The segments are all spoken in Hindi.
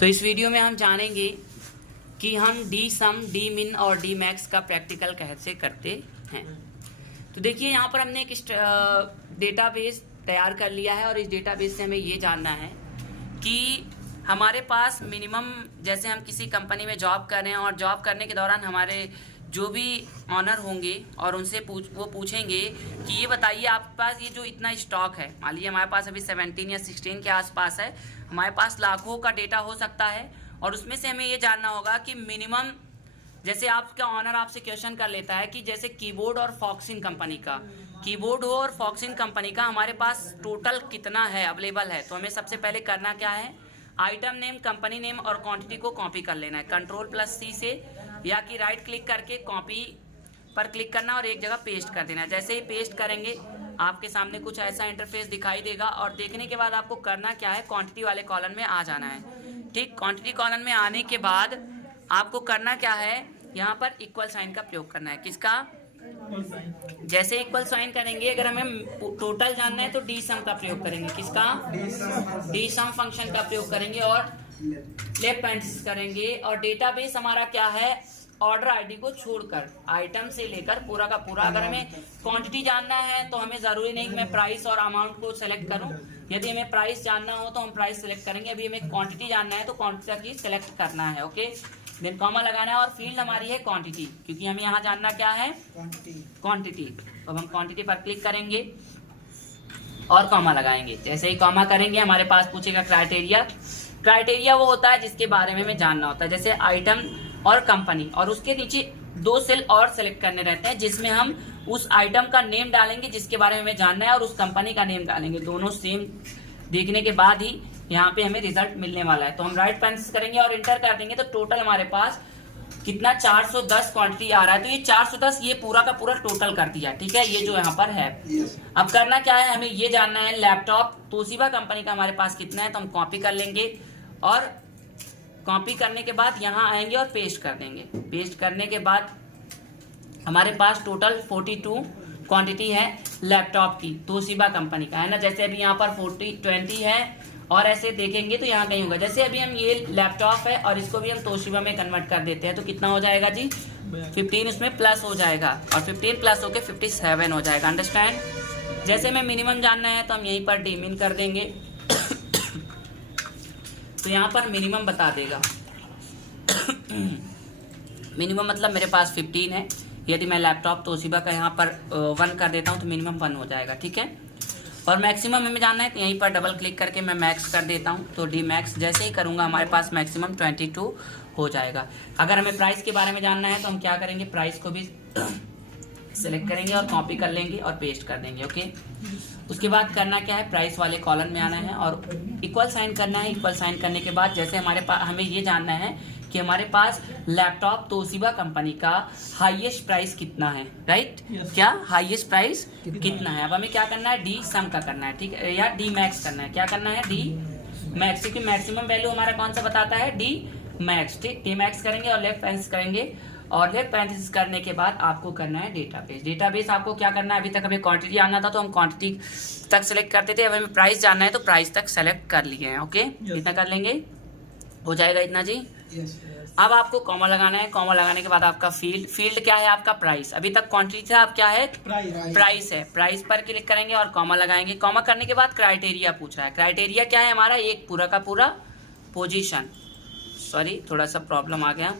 तो इस वीडियो में हम जानेंगे कि हम डी सम, डी मिन और डी मैक्स का प्रैक्टिकल कैसे करते हैं। तो देखिए यहाँ पर हमने एक डेटाबेस तैयार कर लिया है और इस डेटाबेस से हमें ये जानना है कि हमारे पास मिनिमम, जैसे हम किसी कंपनी में जॉब कर रहे हैं और जॉब करने के दौरान हमारे जो भी ऑनर होंगे और उनसे वो पूछेंगे कि ये बताइए आपके पास ये जो इतना स्टॉक है, मान लीजिए हमारे पास अभी 17 या 16 के आसपास है, हमारे पास लाखों का डेटा हो सकता है और उसमें से हमें ये जानना होगा कि मिनिमम, जैसे आपका ऑनर आपसे क्वेश्चन कर लेता है कि जैसे कीबोर्ड और फॉक्सिन कंपनी का, कीबोर्ड हो और फॉक्सिन कंपनी का हमारे पास टोटल कितना है अवेलेबल है। तो हमें सबसे पहले करना क्या है, आइटम नेम, कंपनी नेम और क्वांटिटी को कॉपी कर लेना है Ctrl+C से, या कि राइट क्लिक करके कॉपी पर क्लिक करना और एक जगह पेस्ट कर देना है। जैसे ही पेस्ट करेंगे आपके सामने कुछ ऐसा इंटरफेस दिखाई देगा और देखने के बाद आपको करना क्या है, क्वांटिटी वाले कॉलम में आ जाना है। ठीक, क्वांटिटी कॉलम में आने के बाद आपको करना क्या है, यहाँ पर इक्वल साइन का प्रयोग करना है। किसका? जैसे इक्वल साइन करेंगे, अगर हमें टोटल जानना है तो डी सम का प्रयोग करेंगे। किसका? डी सम फंक्शन का प्रयोग करेंगे और लेफ्ट पैरेंथेसिस करेंगे। और डेटाबेस हमारा क्या है, ऑर्डर आईडी को छोड़कर आइटम से लेकर पूरा का पूरा। अगर हमें क्वांटिटी जानना है तो हमें जरूरी नहीं कि मैं प्राइस और अमाउंट को सेलेक्ट करूं। यदि हमें प्राइस जानना हो तो हम प्राइस सेलेक्ट करेंगे। अभी हमें क्वांटिटी जानना है तो क्वांटिटी सेलेक्ट करना है। ओके, देन कॉमा लगाना है और फील्ड हमारी है क्वांटिटी, क्योंकि हमें यहाँ जानना क्या है, क्वांटिटी। अब हम क्वांटिटी पर क्लिक करेंगे और कॉमा लगाएंगे। जैसे ही कॉमा करेंगे हमारे पास पूछेगा क्राइटेरिया। क्राइटेरिया वो होता है जिसके बारे में हमें जानना होता है, जैसे आइटम और कंपनी, और उसके नीचे 2 सेल और सेलेक्ट करने रहते हैं जिसमें हम उस आइटम का नेम डालेंगे जिसके बारे में हमें जानना है और उस कंपनी का नेम डालेंगे। दोनों सेम देखने के बाद ही यहाँ पे हमें रिजल्ट मिलने वाला है। तो हम राइट पैरेंथेसिस करेंगे और इंटर कर देंगे तो टोटल हमारे पास कितना, 410 क्वांटिटी आ रहा है। तो ये 410 ये पूरा का पूरा टोटल कर दिया। ठीक है, ये जो यहाँ पर है। अब करना क्या है, हमें ये जानना है लैपटॉप तोशिबा कंपनी का हमारे पास कितना है। तो हम कॉपी कर लेंगे और कॉपी करने के बाद यहाँ आएंगे और पेस्ट कर देंगे। पेस्ट करने के बाद हमारे पास टोटल 42 क्वांटिटी है लैपटॉप की, तोशिबा कंपनी का, है ना। जैसे अभी यहाँ पर 20 है और ऐसे देखेंगे तो यहाँ कहीं होगा। जैसे अभी हम ये लैपटॉप है और इसको भी हम तोशिबा में कन्वर्ट कर देते हैं तो कितना हो जाएगा जी, 15 उसमें प्लस हो जाएगा और 15 प्लस होके 57 हो जाएगा। अंडरस्टैंड। जैसे हमें मिनिमम जानना है तो हम यहीं पर डिमिन कर देंगे तो यहाँ पर मिनिमम बता देगा। मिनिमम मतलब मेरे पास 15 है। यदि मैं लैपटॉप तोशिबा का यहाँ पर 1 कर देता हूँ तो मिनिमम 1 हो जाएगा। ठीक है, और मैक्सिमम हमें जानना है तो यहीं पर डबल क्लिक करके मैं मैक्स कर देता हूँ। तो डी मैक्स जैसे ही करूँगा हमारे पास मैक्सिमम 22 हो जाएगा। अगर हमें प्राइस के बारे में जानना है तो हम क्या करेंगे, प्राइस को भी सेलेक्ट करेंगे और कॉपी कर लेंगे और पेस्ट कर देंगे। ओके, उसके बाद करना क्या है, प्राइस वाले कॉलम में आना है और इक्वल साइन करना है। इक्वल साइन करने के बाद जैसे हमारे पास, हमें ये जानना है कि हमारे पास लैपटॉप तोशिबा कंपनी का हाईएस्ट प्राइस कितना है, राइट। क्या हाईएस्ट प्राइस कितना है। अब हमें क्या करना है, डी सम का करना है। ठीक है, या डी मैक्स करना है। क्या करना है, डी मैक्स, क्योंकि मैक्सिमम वैल्यू हमारा कौन सा बताता है, डी मैक्स। ठीक, डी मैक्स करेंगे और लेफ्ट पैरेंथेसिस करेंगे और लेफ्ट पैरेंथेसिस करने के बाद आपको करना है डेटाबेस। डेटाबेस आपको क्या करना है, अभी तक हमें क्वांटिटी आना था तो हम क्वांटिटी तक सेलेक्ट करते थे, अब हमें प्राइस जानना है तो प्राइस तक सेलेक्ट कर लिए हैं। ओके, इतना कर लेंगे, हो जाएगा इतना जी। अब आपको कॉमा लगाना है। कॉमा लगाने के बाद आपका फील्ड क्या है, आपका प्राइस। अभी तक क्वांटिटी था, अब क्या है, प्राइस है। प्राइस पर क्लिक करेंगे और कॉमा लगाएंगे। कॉमा करने के बाद क्राइटेरिया पूछ रहा है। क्राइटेरिया क्या है हमारा, एक पूरा का पूरा पोजीशन। सॉरी, थोड़ा सा प्रॉब्लम आ गया।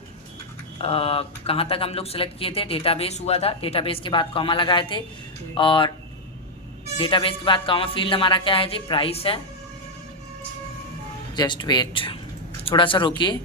कहाँ तक हम लोग सेलेक्ट किए थे, डेटाबेस हुआ था, डेटाबेस के बाद कॉमा लगाए थे और डेटाबेस के बाद कॉमा। फील्ड हमारा क्या है जी, प्राइस है। जस्ट वेट, थोड़ा सा रोकिए।